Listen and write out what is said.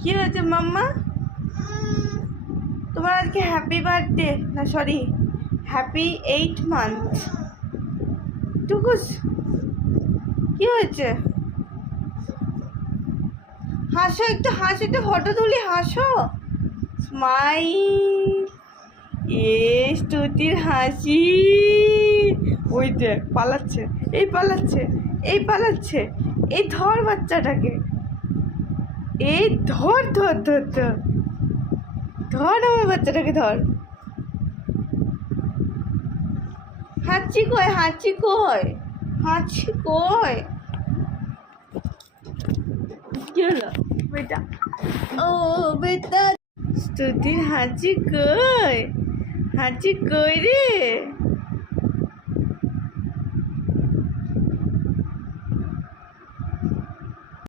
কি হয়েছে মাম্মা? তোমার আজকে হ্যাপি বার্থডে, না সরি, হ্যাপি 8 মান্থ। টুকুস, কি হয়েছে? হাসো, একটু হাসো, একটু ফটো তুলি, হাসো, স্মাইল। স্তুতির হাসি। ওই দেখ পালাচ্ছে, এই পালাচ্ছে, এই পালাচ্ছে। এই ধর বাচ্চাটাকে, এই ধর ধর ধর ধর ধর আমার বাচ্চাটাকে ধর। হাঁচি কই, হাঁচি কই, হাঁচি কই? কি হলো বেটা? ও বেটা, স্তুতির হাঁচি কই, হাঁচি কই রে?